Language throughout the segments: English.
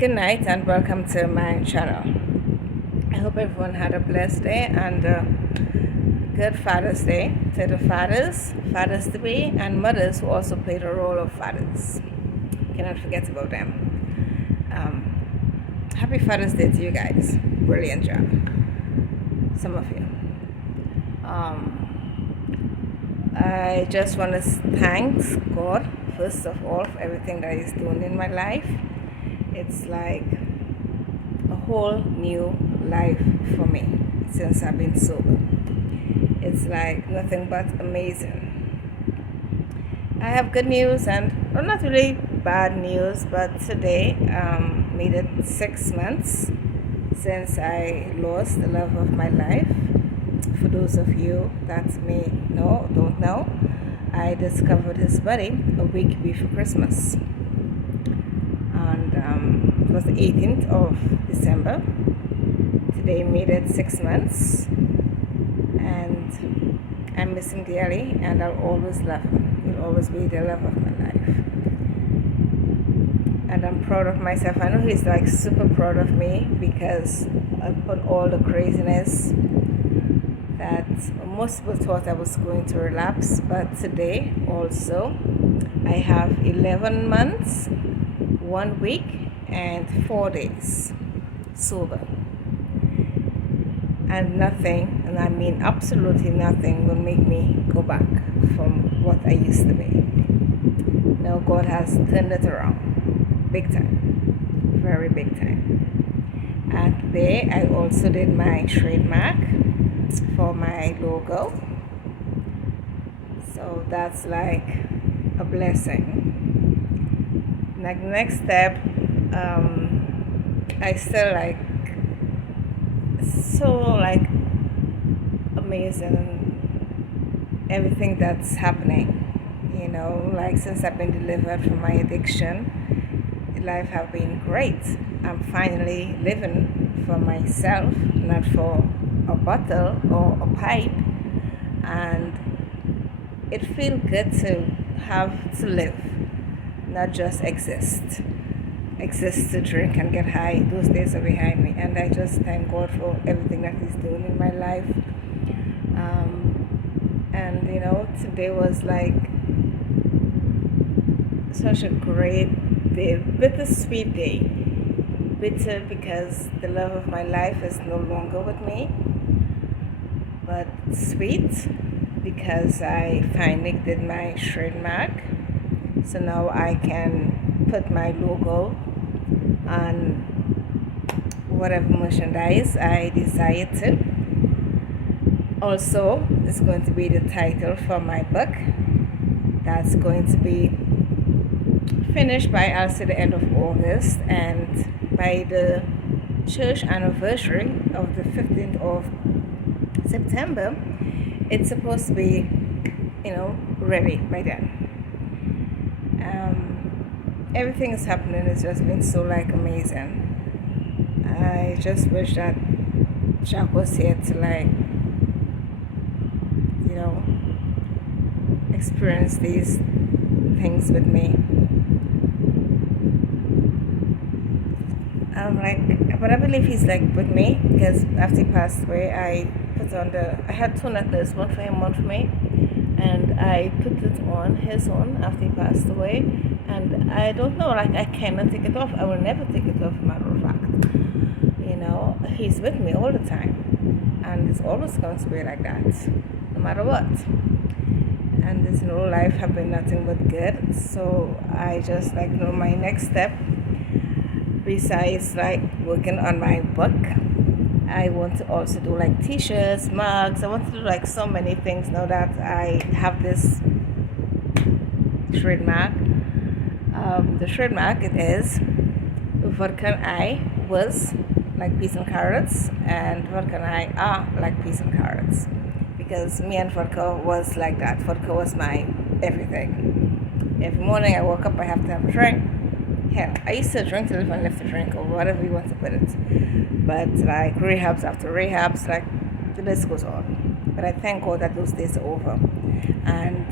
Good night and welcome to my channel. I hope everyone had a blessed day and good Father's Day to the fathers to be, and mothers who also play the role of fathers. Cannot forget about them. Happy Father's Day to you guys. Brilliant job, some of you. I just want to thank God first of all for everything that He's doing in my life. It's like a whole new life for me since I've been sober. It's like nothing but amazing. I have good news and well, not really bad news, but today made it 6 months since I lost the love of my life. For those of you that don't know, I discovered his body a week before Christmas. And it was the 18th of December. Today made it 6 months. And I miss him dearly, and I'll always love him. He'll always be the love of my life. And I'm proud of myself. I know he's like super proud of me because upon all the craziness that most people thought I was going to relapse, but today also I have 11 months, 1 week and 4 days sober, and nothing, and I mean absolutely nothing, will make me go back from what I used to be. Now God has turned it around big time, very big time. And today I also did my trademark for my logo, so that's like a blessing. Like next step, I still like so like amazing everything that's happening, like since I've been delivered from my addiction, life have been great. I'm finally living for myself, not for a bottle or a pipe, and it feels good to have to live, not just exist to drink and get high. Those days are behind me, and I just thank God for everything that He's doing in my life. And today was like such a great day, bittersweet day. Bitter because the love of my life is no longer with me, but sweet because I finally did my trademark. So now I can put my logo on whatever merchandise I desire to. Also, it's going to be the title for my book that's going to be finished by, I'll say, the end of August, and by the church anniversary of the 15th of September, it's supposed to be, ready by then. Everything is happening. It's just been so like amazing. I just wish that Jack was here to experience these things with me. But I believe he's like with me, because after he passed away, I had 2 necklaces, one for him, one for me, and I put it on his own after he passed away, and I don't know, I cannot take it off. I will never take it off, matter of fact. He's with me all the time, and it's always going to be like that, no matter what. And this life have been nothing but good. So I just my next step, besides working on my book, I want to also do t-shirts, mugs. I want to do so many things now that I have this trademark. The trademark, it is vodka and I was like peas and carrots, and vodka and I are like peas and carrots, because me and vodka was like that. Vodka was my everything. Every morning I woke up, I have to have a drink. Hell, I used to drink till I left the drink, or whatever you want to put it. But rehabs after rehabs, the list goes on. But I thank God that those days are over. And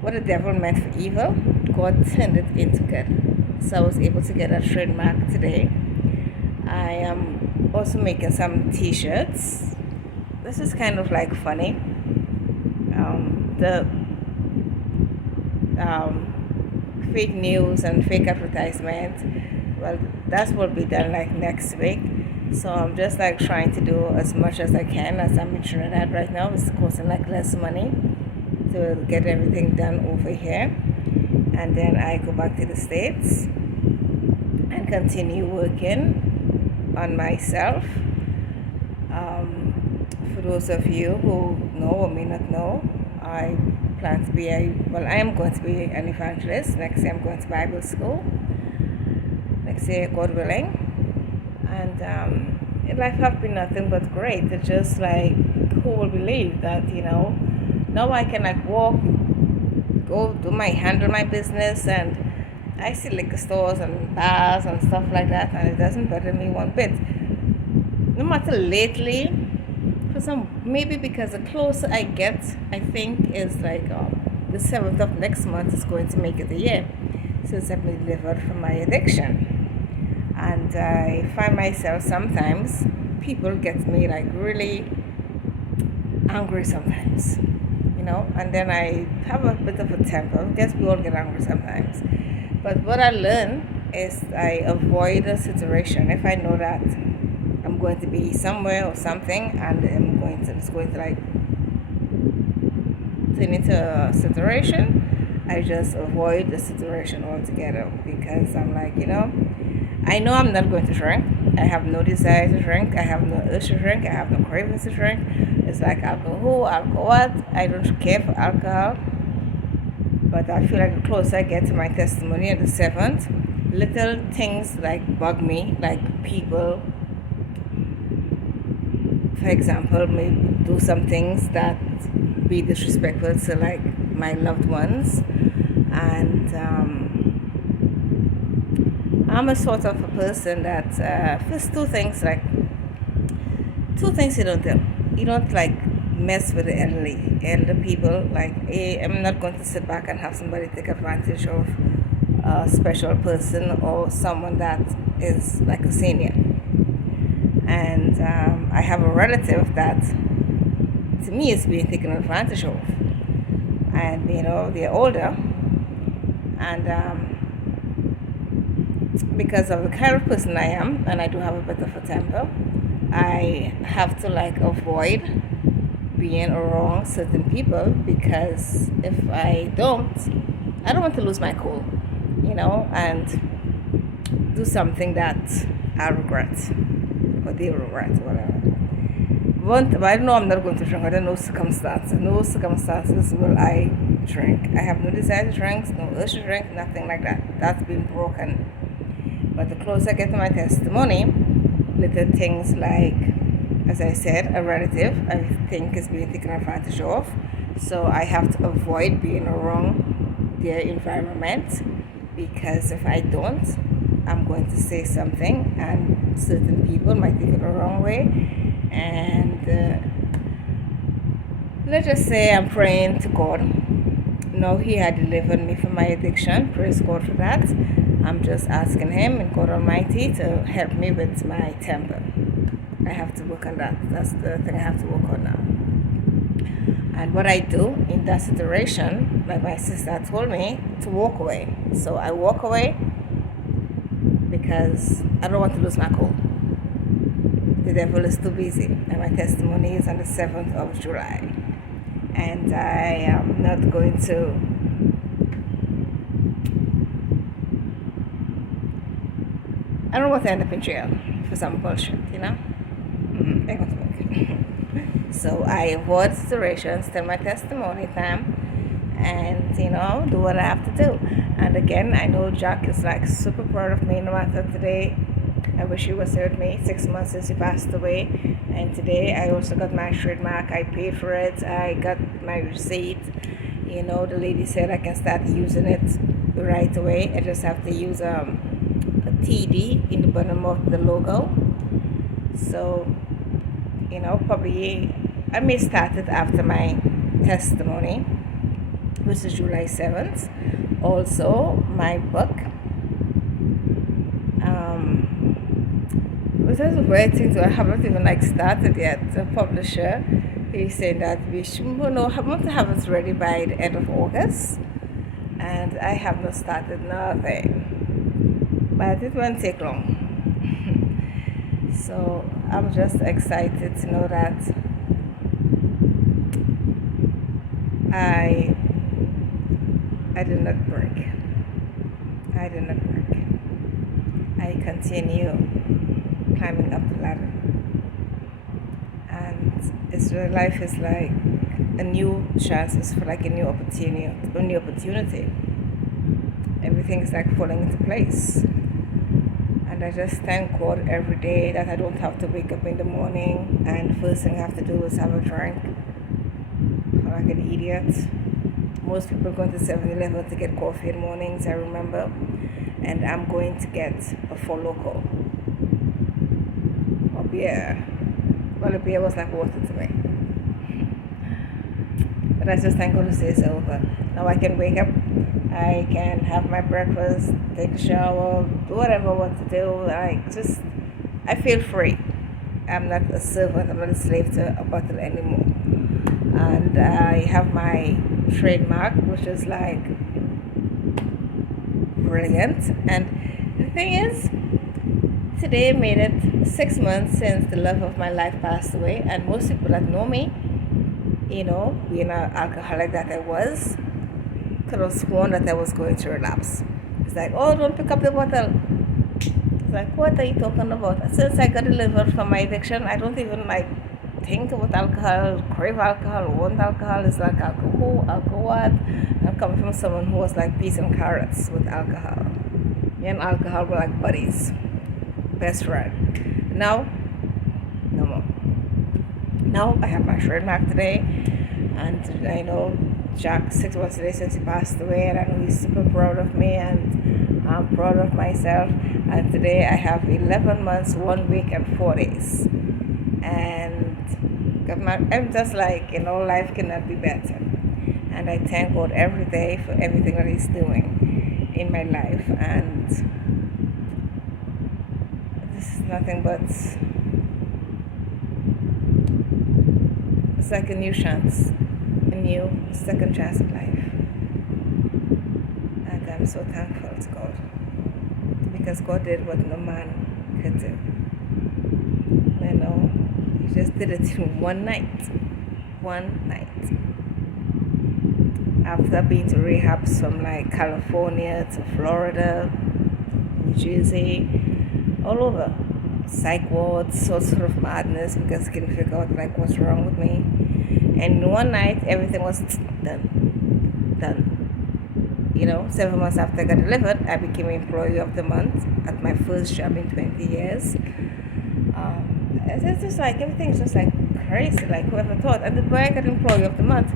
what the devil meant for evil, God turned it into good. So I was able to get a trademark today. I am also making some t-shirts. This is kind of like funny. The fake news and fake advertisement, well, that will be done like next week. So I'm just like trying to do as much as I can, as I'm in Trinidad right now. It's costing like less money to get everything done over here, and then I go back to the States and continue working on myself. For those of you who know or may not know, I plan to be I am going to be an evangelist. Next year I'm going to Bible school. Next year, God willing. And life have been nothing but great. It's just like, who will believe that, now I can like walk, go handle my business, and I see liquor stores and bars and stuff like that, and it doesn't bother me one bit. No matter lately, maybe because the closer I get, I think is like the 7th of next month is going to make it a year since I've been delivered from my addiction. And I find myself sometimes, people get me like really angry sometimes, and then I have a bit of a temper. I guess we all get angry sometimes. But what I learn is I avoid a situation. If I know that I'm going to be somewhere or something, and it's going to like turn into a situation, I just avoid the situation altogether, because I'm like, I know I'm not going to drink. I have no desire to drink. I have no urge to drink. I have no cravings to drink. It's like alcohol what? I don't care for alcohol. But I feel like the closer I get to my testimony on the 7th, little things like bug me, like people, for example, may do some things that be disrespectful to like my loved ones. And I'm a sort of a person that first two things you don't do. You don't like mess with the elder people. Like, I'm not going to sit back and have somebody take advantage of a special person or someone that is like a senior. And I have a relative that to me is being taken advantage of, and they're older, and because of the kind of person I am, and I do have a bit of a temper, I have to like avoid being around certain people, because if I don't want to lose my cool, and do something that I regret, or they regret, whatever. But I know I'm not going to drink. Under no circumstances will I drink. I have no desire to drink, no urge to drink, nothing like that. That's been broken. But the closer I get to my testimony, little things like, as I said, a relative I think is being taken advantage of. So I have to avoid being around their environment, because if I don't, I'm going to say something, and certain people might take it the wrong way. And let's just say I'm praying to God. No, He had delivered me from my addiction. Praise God for that. I'm just asking Him and God Almighty to help me with my temper. I have to work on that. That's the thing I have to work on now. And what I do in that situation, like my sister told me, to walk away. So I walk away because I don't want to lose my cool. The devil is too busy, and my testimony is on the 7th of July. And I am not going to I don't want to end up in jail for some bullshit, Ain't going to work. So I avoid situations, tell my testimony time, and do what I have to do. And again, I know Jack is like super proud of me, no matter today. I wish he was here with me 6 months since he passed away. And today I also got my trademark. I paid for it. I got my receipt. The lady said I can start using it right away. I just have to use a TD in the bottom of the logo. So, probably I may start it after my testimony, which is July 7th. Also, my book, just waiting to, I haven't even like started yet. The publisher, he's saying that we should, want to have it ready by the end of August, and I have not started nothing, but it won't take long. So I'm just excited to know that I did not break. I did not break. I continue climbing up the ladder, and life is like a new chance. It's for like a new opportunity. Everything is like falling into place, and I just thank God every day that I don't have to wake up in the morning and first thing I have to do is have a drink like an idiot. Most people are going to 7-Eleven to get coffee in the mornings, I remember, and I'm going to get a Four Loko or beer. Well, the beer was like water to me. But I just thank God to say it's over. Now I can wake up, I can have my breakfast, take a shower, do whatever I want to do. I feel free. I'm not a servant, I'm not a slave to a bottle anymore. And I have my trademark, which is like brilliant. And the thing is, today made it 6 months since the love of my life passed away, and most people that know me, being an alcoholic that I was, could have sworn that I was going to relapse. It's like, oh, don't pick up the bottle. It's like, what are you talking about? Since I got delivered from my addiction, I don't even think about alcohol, crave alcohol, want alcohol. It's like alcohol what? I'm coming from someone who was like peas and carrots with alcohol. Me and alcohol were like buddies, best friend. Now, no more. Now I have my trademark today, and I know Jack 6 months today since he passed away, and I know he's super proud of me, and I'm proud of myself. And today I have 11 months, 1 week, and 4 days. And I'm just like, life cannot be better. And I thank God every day for everything that He's doing in my life. And this is nothing but, it's like a new chance, a new second chance of life. And I'm so thankful to God, because God did what no man could do. He just did it in one night. After being to rehabs from like California to Florida, New Jersey, all over, psych wards, all sort of madness, because I couldn't figure out like what's wrong with me. And one night everything was done. 7 months after I got delivered, I became Employee of the Month at my first job in 20 years. It's just like, everything's just like crazy, like whoever thought. And the way I got Employee of the Month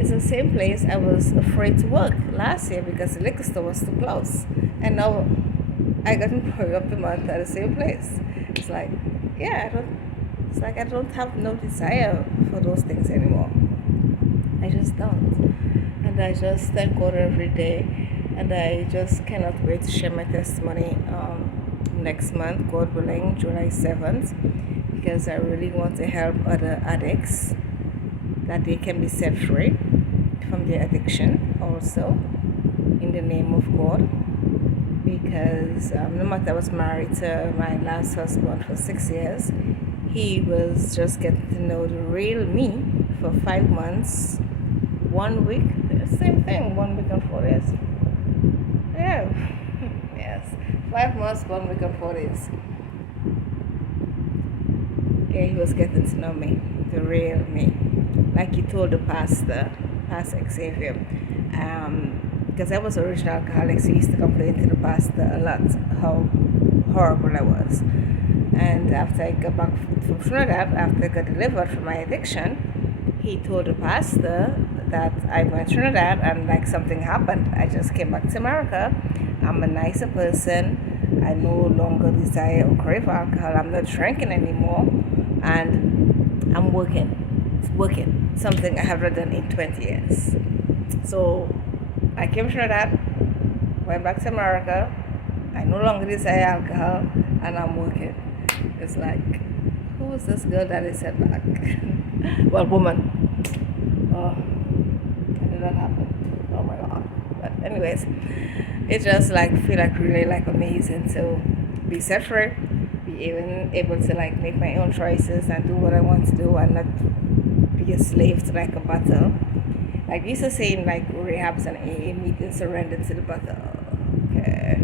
is the same place I was afraid to work last year because the liquor store was too close. And now I got Employee of the Month at the same place. It's like, I don't have no desire for those things anymore. I just don't. And I just thank God every day. And I just cannot wait to share my testimony next month, God willing, July 7th. Because I really want to help other addicts that they can be set free from their addiction also, in the name of God. Because no matter I was married to my last husband for 6 years, he was just getting to know the real me for 5 months, 1 week, the same thing, 1 week and 4 days. Yeah, yes, 5 months, 1 week and 4 days. Yeah, he was getting to know me, the real me, like he told the Pastor Xavier, because I was an original alcoholic, so he used to complain to the pastor a lot how horrible I was. And after I got back from Trinidad, after I got delivered from my addiction, he told the pastor that I went to Trinidad and like something happened. I just came back to America. I'm a nicer person. I no longer desire or crave alcohol. I'm not drinking anymore. And I'm working. It's working. Something I haven't done in 20 years. So I came to Trinidad, went back to America. I no longer desire alcohol, and I'm working. It's like, who is this girl that is set back? Well, woman. Oh, how did that happen? Oh my god. But anyways, it just like feel like really like amazing to be set free, be even able to like make my own choices and do what I want to do and not be a slave to like a bottle. Like we used to say in like rehabs and AA meetings, surrender to the bottle. Okay.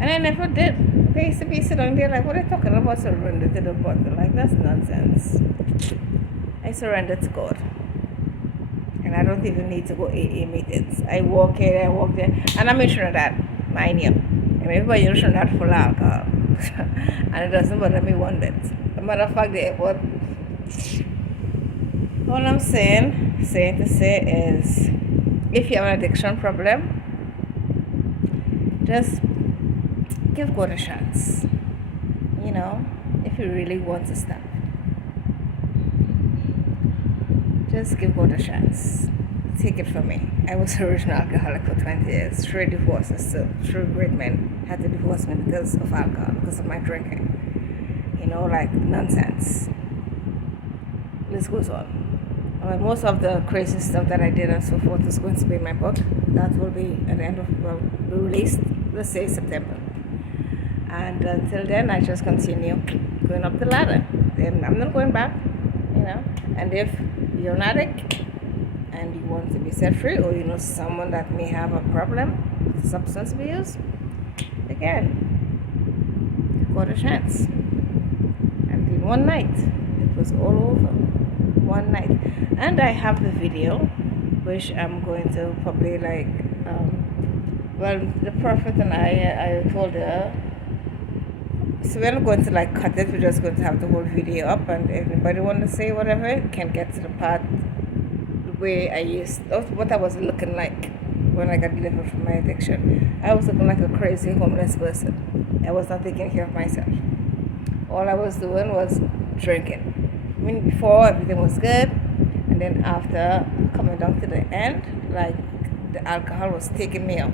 And I never did. They used to be sitting there like, what are you talking about, surrender to the bottle? Like, that's nonsense. I surrender to God. And I don't even need to go AA meetings. I walk here, I walk there. And I'm in Trinidad, mind you. And everybody in Trinidad full of alcohol. And it doesn't bother me one bit. As a matter of fact, the airport, all I'm saying to say is, if you have an addiction problem, just give God a chance. You know, if you really want to stop, just give God a chance. Take it from me. I was an original alcoholic for 20 years. 3 divorces, so 3 great men had to divorce me because of alcohol, because of my drinking. You know, like nonsense. This goes on. Most of the crazy stuff that I did and so forth is going to be in my book. That will be at the end of, well, be released, let's say September. And until then, I just continue going up the ladder. Then I'm not going back, you know. And if you're an addict and you want to be set free, or you know someone that may have a problem with substance abuse, again, got a chance. And in one night, it was all over. One night. And I have the video, which I'm going to probably like, well, the prophet and I told her, so we're not going to like cut it, we're just going to have the whole video up, and if anybody want to say whatever, can get to the part where what I was looking like when I got delivered from my addiction. I was looking like a crazy homeless person. I was not taking care of myself. All I was doing was drinking. I mean, before everything was good, and then after coming down to the end, like the alcohol was taking me out.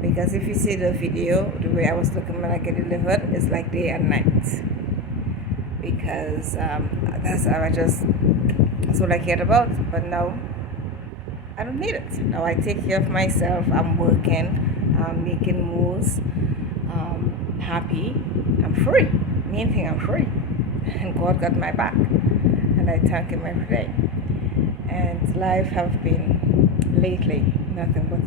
Because if you see the video, the way I was looking when I get delivered, it's like day and night. Because that's what I cared about. But now, I don't need it. Now I take care of myself. I'm working, I'm making moves, happy, I'm free. Main thing, I'm free. And God got my back. And I thank Him every day. And life have been lately nothing but